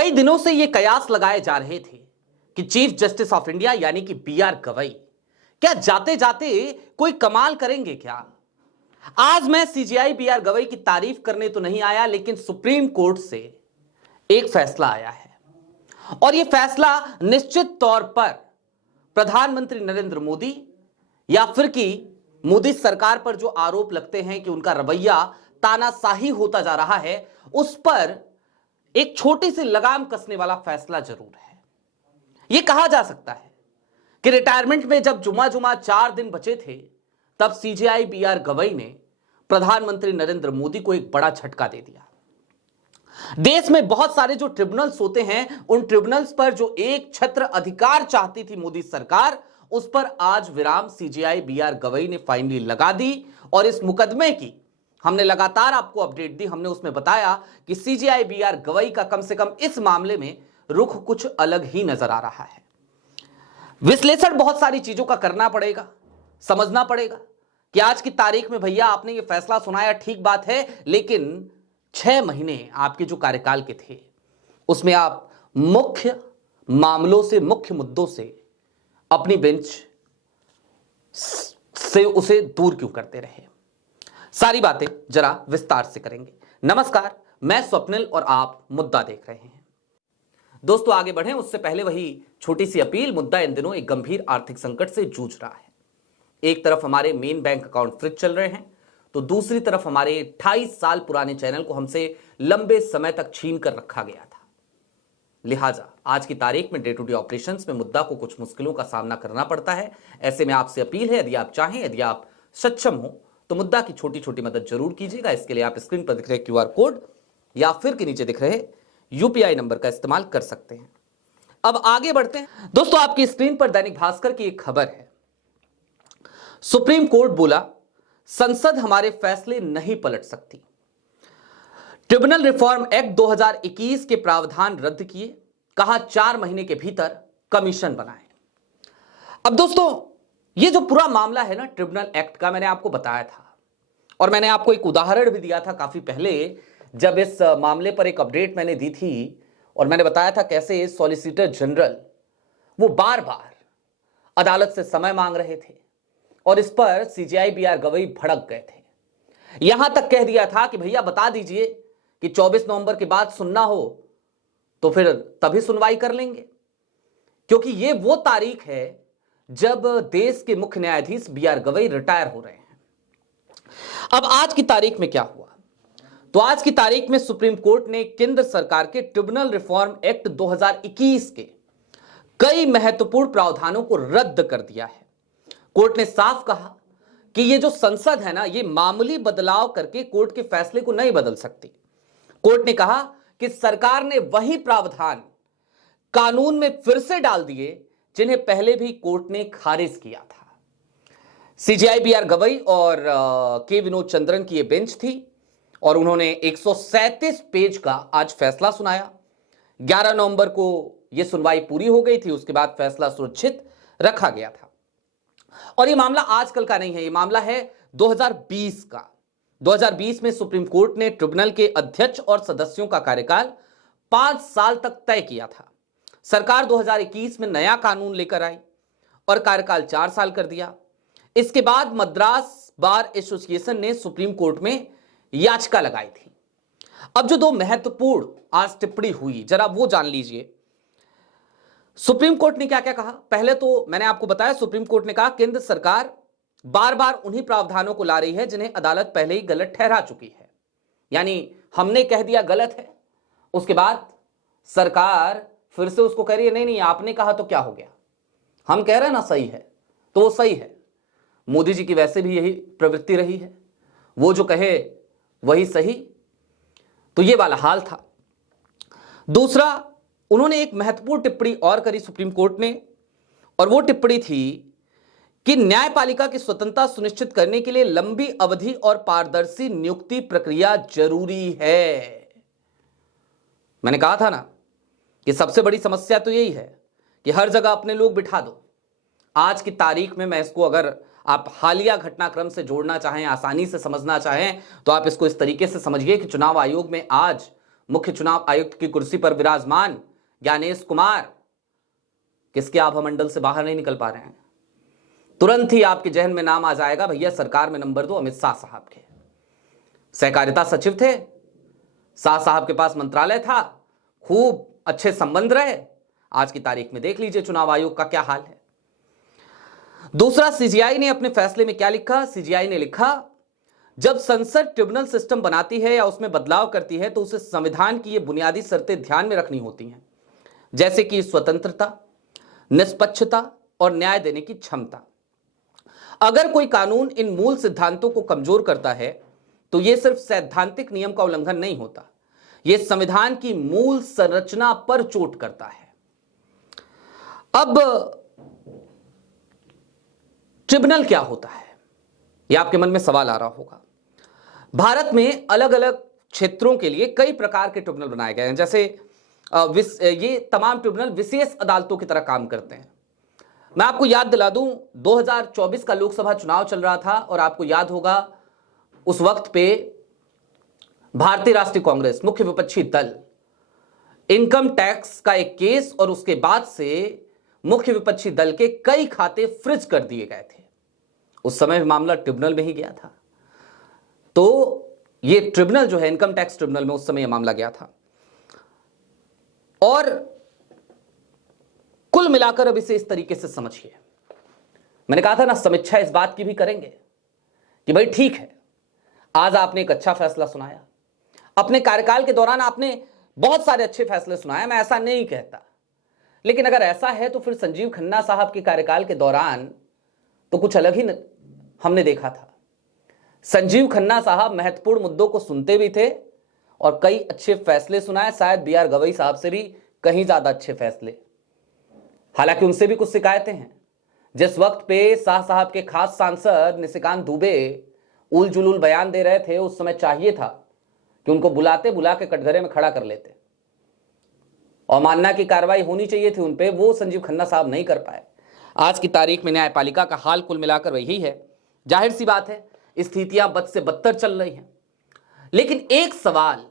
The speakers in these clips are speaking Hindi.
कई दिनों से यह कयास लगाए जा रहे थे कि चीफ जस्टिस ऑफ इंडिया यानी कि बीआर गवई क्या जाते जाते कोई कमाल करेंगे क्या। आज मैं सीजेआई बीआर गवई की तारीफ करने तो नहीं आया, लेकिन सुप्रीम कोर्ट से एक फैसला आया है और यह फैसला निश्चित तौर पर प्रधानमंत्री नरेंद्र मोदी या फिर कि मोदी सरकार पर जो आरोप लगते हैं कि उनका रवैया तानाशाही होता जा रहा है, उस पर एक छोटी सी लगाम कसने वाला फैसला जरूर है। यह कहा जा सकता है कि रिटायरमेंट में जब जुमा जुमा 4 दिन बचे थे, तब सीजेआई बीआर गवई ने प्रधानमंत्री नरेंद्र मोदी को एक बड़ा झटका दे दिया। देश में बहुत सारे जो ट्रिब्यूनल्स होते हैं, उन ट्रिब्यूनल्स पर जो एक छत्र अधिकार चाहती थी मोदी सरकार, उस पर आज विराम सीजेआई बीआर गवई ने फाइनली लगा दी। और इस मुकदमे की हमने लगातार आपको अपडेट दी। हमने उसमें बताया कि सीजेआई बीआर गवई का कम से कम इस मामले में रुख कुछ अलग ही नजर आ रहा है। विश्लेषण बहुत सारी चीजों का करना पड़ेगा, समझना पड़ेगा कि आज की तारीख में भैया आपने ये फैसला सुनाया, ठीक बात है, लेकिन 6 महीने आपके जो कार्यकाल के थे उसमें आप मुख्य मामलों से, मुख्य मुद्दों से अपनी बेंच से उसे दूर क्यों करते रहे। सारी बातें जरा विस्तार से करेंगे। नमस्कार, मैं स्वप्निल और आप मुद्दा देख रहे हैं। दोस्तों आगे बढ़ें उससे पहले वही छोटी सी अपील। मुद्दा इन दिनों एक गंभीर आर्थिक संकट से जूझ रहा है। एक तरफ हमारे मेन बैंक अकाउंट फ्रीज चल रहे हैं, तो दूसरी तरफ हमारे 28 साल पुराने चैनल को हमसे लंबे समय तक छीन कर रखा गया था। लिहाजा आज की तारीख में डे टू डे ऑपरेशंस में मुद्दा को कुछ मुश्किलों का सामना करना पड़ता है। ऐसे में आपसे अपील है, यदि आप चाहें, यदि आप सक्षम हो, तो मुद्दा की छोटी छोटी मदद जरूर कीजिएगा। इसके लिए आप स्क्रीन पर दिख रहे क्यूआर कोड या फिर के नीचे दिख रहे यूपीआई नंबर का इस्तेमाल कर सकते हैं। अब आगे बढ़ते हैं। दोस्तों आपकी स्क्रीन पर दैनिक भास्कर की एक खबर है। सुप्रीम कोर्ट बोला, संसद हमारे फैसले नहीं पलट सकती। ट्रिब्यूनल रिफॉर्म एक्ट 2021 के प्रावधान रद्द किए, कहा 4 महीने के भीतर कमीशन बनाए। अब दोस्तों ये जो पूरा मामला है ना ट्रिब्यूनल एक्ट का, मैंने आपको बताया था और मैंने आपको एक उदाहरण भी दिया था काफी पहले, जब इस मामले पर एक अपडेट मैंने दी थी और मैंने बताया था कैसे सॉलिसिटर जनरल वो बार बार अदालत से समय मांग रहे थे और इस पर सीजेआई बीआर गवई भड़क गए थे। यहां तक कह दिया था कि भैया बता दीजिए कि 24 नवंबर के बाद सुनना हो तो फिर तभी सुनवाई कर लेंगे, क्योंकि ये वो तारीख है जब देश के मुख्य न्यायाधीश बीआर गवई रिटायर हो रहे हैं। अब आज की तारीख में क्या हुआ, तो आज की तारीख में सुप्रीम कोर्ट ने केंद्र सरकार के ट्रिब्यूनल रिफॉर्म एक्ट 2021 के कई महत्वपूर्ण प्रावधानों को रद्द कर दिया है। कोर्ट ने साफ कहा कि ये जो संसद है ना, ये मामूली बदलाव करके कोर्ट के फैसले को नहीं बदल सकती। कोर्ट ने कहा कि सरकार ने वही प्रावधान कानून में फिर से डाल दिए जिन्हें पहले भी कोर्ट ने खारिज किया था। सीजेआई बीआर गवई और के विनोद चंद्रन की यह बेंच थी और उन्होंने 137 पेज का आज फैसला सुनाया। 11 नवंबर को यह सुनवाई पूरी हो गई थी, उसके बाद फैसला सुरक्षित रखा गया था। और यह मामला आजकल का नहीं है, यह मामला है 2020 का। 2020 में सुप्रीम कोर्ट ने ट्रिब्यूनल के अध्यक्ष और सदस्यों का कार्यकाल 5 साल तक तय किया था। सरकार 2021 में नया कानून लेकर आई और कार्यकाल 4 साल कर दिया। इसके बाद मद्रास बार एसोसिएशन ने सुप्रीम कोर्ट में याचिका लगाई थी। अब जो 2 महत्वपूर्ण आज टिप्पणी हुई, जरा वो जान लीजिए। सुप्रीम कोर्ट ने क्या क्या कहा। पहले तो मैंने आपको बताया, सुप्रीम कोर्ट ने कहा केंद्र सरकार बार बार उन्हीं प्रावधानों को ला रही है जिन्हें अदालत पहले ही गलत ठहरा चुकी है। यानी हमने कह दिया गलत है, उसके बाद सरकार फिर से उसको कह रही है नहीं नहीं आपने कहा तो क्या हो गया, हम कह रहे हैं ना सही है तो वो सही है। मोदी जी की वैसे भी यही प्रवृत्ति रही है, वो जो कहे वही सही। तो ये वाला हाल था। दूसरा, उन्होंने एक महत्वपूर्ण टिप्पणी और करी सुप्रीम कोर्ट ने, और वो टिप्पणी थी कि न्यायपालिका की स्वतंत्रता सुनिश्चित करने के लिए लंबी अवधि और पारदर्शी नियुक्ति प्रक्रिया जरूरी है। मैंने कहा था ना कि सबसे बड़ी समस्या तो यही है कि हर जगह अपने लोग बिठा दो। आज की तारीख में मैं इसको, अगर आप हालिया घटनाक्रम से जोड़ना चाहें, आसानी से समझना चाहें, तो आप इसको इस तरीके से समझिए कि चुनाव आयोग में आज मुख्य चुनाव आयुक्त की कुर्सी पर विराजमान ज्ञानेश कुमार किसके आभा मंडल से बाहर नहीं निकल पा रहे हैं? तुरंत ही आपके जहन में नाम आ जाएगा, भैया सरकार में नंबर 2 अमित शाह साहब के। सहकारिता सचिव थे, शाह साहब के पास मंत्रालय था, खूब अच्छे संबंध रहे। आज की तारीख में देख लीजिए चुनाव आयोग का क्या हाल है। दूसरा, सीजीआई ने अपने फैसले में क्या लिखा? सीजीआई ने लिखा, जब संसद ट्रिब्यूनल सिस्टम बनाती है या उसमें बदलाव करती है तो उसे संविधान की ये बुनियादी शर्तें ध्यान में रखनी होती हैं, जैसे कि स्वतंत्रता, निष्पक्षता और न्याय देने की क्षमता। अगर कोई कानून इन मूल सिद्धांतों को कमजोर करता है तो यह सिर्फ सैद्धांतिक नियम का उल्लंघन नहीं होता, यह संविधान की मूल संरचना पर चोट करता है। अब ट्रिब्यूनल क्या होता है, यह आपके मन में सवाल आ रहा होगा। भारत में अलग अलग क्षेत्रों के लिए कई प्रकार के ट्रिब्यूनल बनाए गए हैं। जैसे ये तमाम ट्रिब्यूनल विशेष अदालतों की तरह काम करते हैं। मैं आपको याद दिला दूं, 2024 का लोकसभा चुनाव चल रहा था और आपको याद होगा उस वक्त पे भारतीय राष्ट्रीय कांग्रेस, मुख्य विपक्षी दल, इनकम टैक्स का एक केस और उसके बाद से मुख्य विपक्षी दल के कई खाते फ्रीज कर दिए गए थे। उस समय मामला ट्रिब्यूनल में ही गया था। तो ये ट्रिब्यूनल जो है, इनकम टैक्स ट्रिब्यूनल में उस समय यह मामला गया था। और कुल मिलाकर अब इसे इस तरीके से समझिए, मैंने कहा था ना, समीक्षा इस बात की भी करेंगे कि भाई ठीक है, आज आपने एक अच्छा फैसला सुनाया, अपने कार्यकाल के दौरान आपने बहुत सारे अच्छे फैसले सुनाए, मैं ऐसा नहीं कहता, लेकिन अगर ऐसा है तो फिर संजीव खन्ना साहब के कार्यकाल के दौरान तो कुछ अलग ही हमने देखा था। संजीव खन्ना साहब महत्वपूर्ण मुद्दों को सुनते भी थे और कई अच्छे फैसले सुनाए, शायद बी आर गवई साहब से भी कहीं ज्यादा अच्छे फैसले। हालांकि उनसे भी कुछ शिकायतें हैं। जिस वक्त पे शाह साहब के खास सांसद निशिकांत दुबे उल जुलूल बयान दे रहे थे, उस समय चाहिए था कि उनको बुला के कटघरे में खड़ा कर लेते और मानना की कार्रवाई होनी चाहिए थी उन पे, वो संजीव खन्ना साहब नहीं कर पाए। आज की तारीख में न्यायपालिका का हाल कुल मिलाकर वही है। जाहिर सी बात है, स्थितियां बद से बदतर चल रही हैं, लेकिन एक सवाल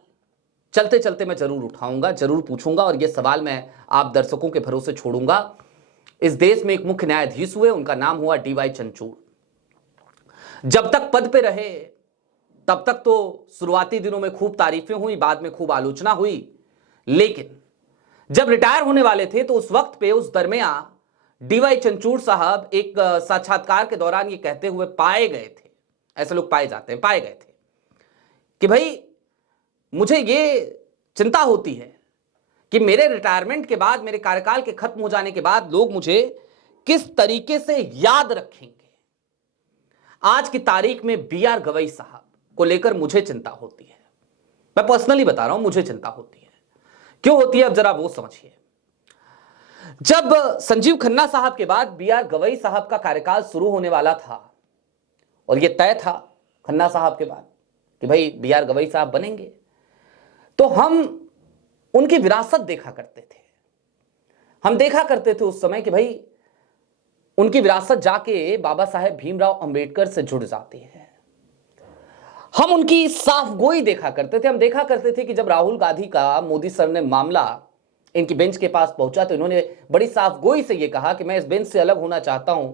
चलते चलते मैं जरूर उठाऊंगा, जरूर पूछूंगा, और यह सवाल मैं आप दर्शकों के भरोसे छोड़ूंगा। इस देश में एक मुख्य न्यायाधीश हुए, उनका नाम हुआ डीवाई चंद्रचूड़। जब तक पद पे रहे तब तक तो शुरुआती दिनों में खूब तारीफें हुई, बाद में खूब आलोचना हुई, लेकिन जब रिटायर होने वाले थे तो उस वक्त पे, उस दरमियान डीवाई चंद्रचूड़ साहब एक साक्षात्कार के दौरान ये कहते हुए पाए गए थे, ऐसे लोग पाए जाते हैं, पाए गए थे कि भाई मुझे ये चिंता होती है कि मेरे रिटायरमेंट के बाद, मेरे कार्यकाल के खत्म हो जाने के बाद लोग मुझे किस तरीके से याद रखेंगे। आज की तारीख में बी आर गवई साहब को लेकर मुझे चिंता होती है। मैं पर्सनली बता रहा हूं, मुझे चिंता होती है। क्यों होती है, अब जरा वो समझिए। जब संजीव खन्ना साहब के बाद बी आर गवई साहब का कार्यकाल शुरू होने वाला था और यह तय था खन्ना साहब के बाद कि भाई बी आर गवई साहब बनेंगे, तो हम उनकी विरासत देखा करते थे। हम देखा करते थे उस समय कि भाई उनकी विरासत जाके बाबा साहेब भीमराव अंबेडकर से जुड़ जाती है। हम उनकी साफगोई देखा करते थे। हम देखा करते थे कि जब राहुल गांधी का मोदी सर ने मामला इनकी बेंच के पास पहुंचा तो इन्होंने बड़ी साफगोई से यह कहा कि मैं इस बेंच से अलग होना चाहता हूं,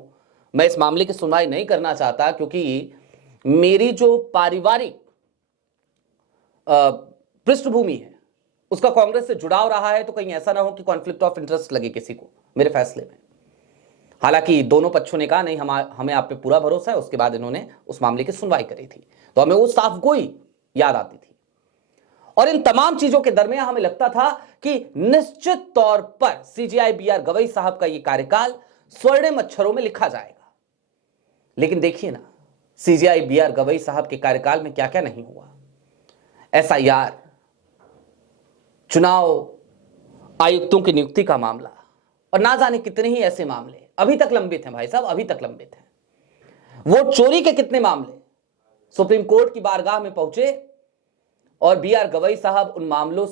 मैं इस मामले की सुनवाई नहीं करना चाहता, क्योंकि मेरी जो पारिवारिक पृष्ठभूमि है उसका कांग्रेस से जुड़ाव रहा है, तो कहीं ऐसा ना हो कि कॉन्फ्लिक्ट ऑफ इंटरेस्ट लगे किसी को मेरे फैसले में। हालांकि दोनों पक्षों ने कहा नहीं, हमें आप पे पूरा भरोसा है। उसके बाद इन्होंने उस मामले की सुनवाई करी थी, तो हमें वो साफगोई याद आती थी। और इन तमाम चीजों के दरमियान हमें लगता था कि निश्चित तौर पर सीजीआई बी आर गवई साहब का यह कार्यकाल स्वर्णिम अक्षरों में लिखा जाएगा। लेकिन देखिए ना, सीजीआई बी आर गवई साहब के कार्यकाल में क्या क्या नहीं हुआ। एसआईआर, चुनाव आयुक्तों की नियुक्ति का मामला और ना जाने कितने ही ऐसे मामले अभी तक लंबित हैं भाई साहब, अभी तक लंबित हैं। वोट चोरी के कितने मामले सुप्रीम कोर्ट की बारगाह में पहुंचे और बी आर गवई साहब उन मामलों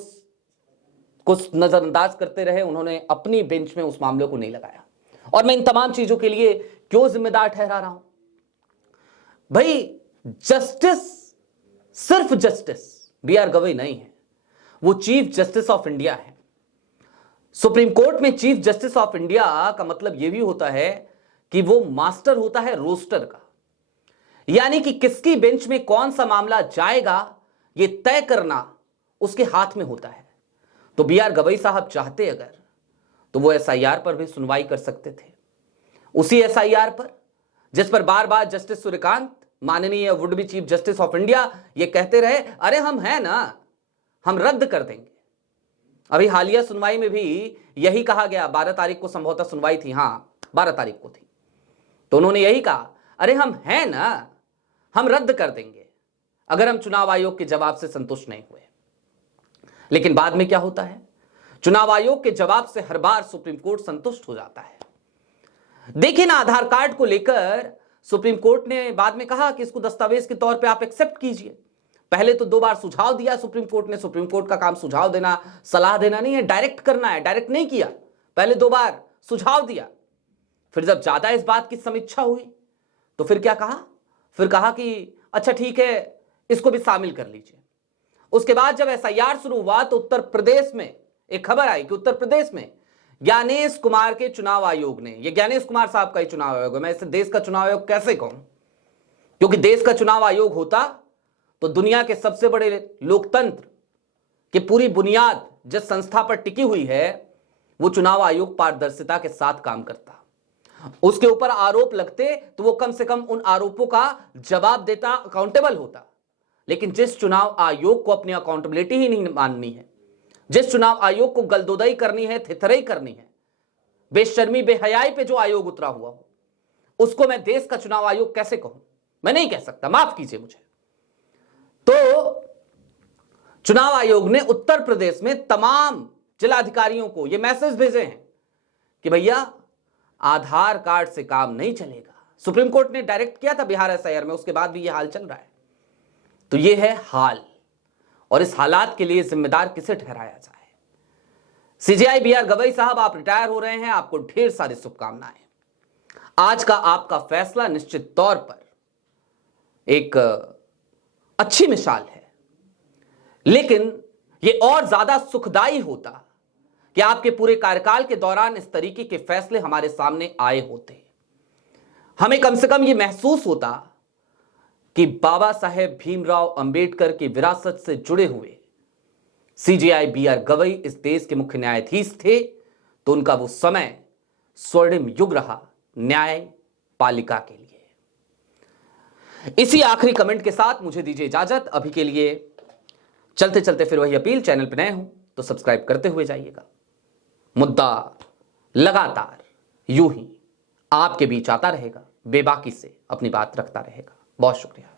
को नजरअंदाज करते रहे। उन्होंने अपनी बेंच में उस मामले को नहीं लगाया। और मैं इन तमाम चीजों के लिए क्यों जिम्मेदार ठहरा रहा हूं भाई? जस्टिस, सिर्फ जस्टिस बी आर गवई नहीं है, वो चीफ जस्टिस ऑफ इंडिया है। सुप्रीम कोर्ट में चीफ जस्टिस ऑफ इंडिया का मतलब यह भी होता है कि वो मास्टर होता है रोस्टर का, यानी कि किसकी बेंच में कौन सा मामला जाएगा यह तय करना उसके हाथ में होता है। तो बी आर गवई साहब चाहते अगर तो वो एसआईआर पर भी सुनवाई कर सकते थे, उसी एसआईआर पर जिस पर बार बार जस्टिस सूर्यकांत, माननीय would be chief justice of India, ये कहते रहे अरे हम हैं ना, हम रद्द कर देंगे। अभी हालिया सुनवाई में भी यही कहा गया, 12 तारीख को संभवतः सुनवाई थी, हां 12 तारीख को थी, तो उन्होंने यही कहा अरे हम हैं ना, हम रद्द कर देंगे अगर हम चुनाव आयोग के जवाब से संतुष्ट नहीं हुए। लेकिन बाद में क्या होता है, चुनाव आयोग के जवाब से हर बार सुप्रीम कोर्ट संतुष्ट हो जाता है। देखिए ना, आधार कार्ड को लेकर सुप्रीम कोर्ट ने बाद में कहा कि इसको दस्तावेज के तौर पे आप एक्सेप्ट कीजिए। पहले तो 2 बार सुझाव दिया सुप्रीम कोर्ट ने। सुप्रीम कोर्ट का काम सुझाव देना, सलाह देना नहीं है, डायरेक्ट करना है। डायरेक्ट नहीं किया, पहले 2 बार सुझाव दिया। फिर जब ज्यादा इस बात की समीक्षा हुई तो फिर क्या कहा, फिर कहा कि अच्छा ठीक है, इसको भी शामिल कर लीजिए। उसके बाद जब एसआईआर शुरू हुआ तो उत्तर प्रदेश में एक खबर आई कि उत्तर प्रदेश में ज्ञानेश कुमार के चुनाव आयोग ने, ये ज्ञानेश कुमार साहब का ही चुनाव आयोग है, मैं इसे देश का चुनाव आयोग कैसे कहूं, क्योंकि देश का चुनाव आयोग होता तो दुनिया के सबसे बड़े लोकतंत्र की पूरी बुनियाद जिस संस्था पर टिकी हुई है वो चुनाव आयोग पारदर्शिता के साथ काम करता। उसके ऊपर आरोप लगते तो वो कम से कम उन आरोपों का जवाब देता, अकाउंटेबल होता। लेकिन जिस चुनाव आयोग को अपनी अकाउंटेबिलिटी ही नहीं माननी है, जिस चुनाव आयोग को गलदोदई करनी है, थिथरई करनी है, बेशर्मी बेहयाई पे जो आयोग उतरा हुआ हो, उसको मैं देश का चुनाव आयोग कैसे कहूं? मैं नहीं कह सकता, माफ कीजिए मुझे। तो चुनाव आयोग ने उत्तर प्रदेश में तमाम जिलाधिकारियों को यह मैसेज भेजे हैं कि भैया आधार कार्ड से काम नहीं चलेगा। सुप्रीम कोर्ट ने डायरेक्ट किया था बिहार एसआईआर में, उसके बाद भी यह हाल चल रहा है। तो यह है हाल, और इस हालात के लिए जिम्मेदार किसे ठहराया जाए? सीजेआई बी आर गवई साहब, आप रिटायर हो रहे हैं, आपको ढेर सारी शुभकामनाएं। आज का आपका फैसला निश्चित तौर पर एक अच्छी मिसाल है, लेकिन यह और ज्यादा सुखदाई होता कि आपके पूरे कार्यकाल के दौरान इस तरीके के फैसले हमारे सामने आए होते। हमें कम से कम यह महसूस होता कि बाबा साहेब भीमराव अंबेडकर की विरासत से जुड़े हुए सीजेआई बी आर गवई इस देश के मुख्य न्यायाधीश थे, तो उनका वो समय स्वर्णिम युग रहा न्यायपालिका के लिए। इसी आखिरी कमेंट के साथ मुझे दीजिए इजाजत अभी के लिए। चलते चलते फिर वही अपील, चैनल पर नए हो तो सब्सक्राइब करते हुए जाइएगा। मुद्दा लगातार यूं ही आपके बीच आता रहेगा, बेबाकी से अपनी बात रखता रहेगा। बहुत शुक्रिया।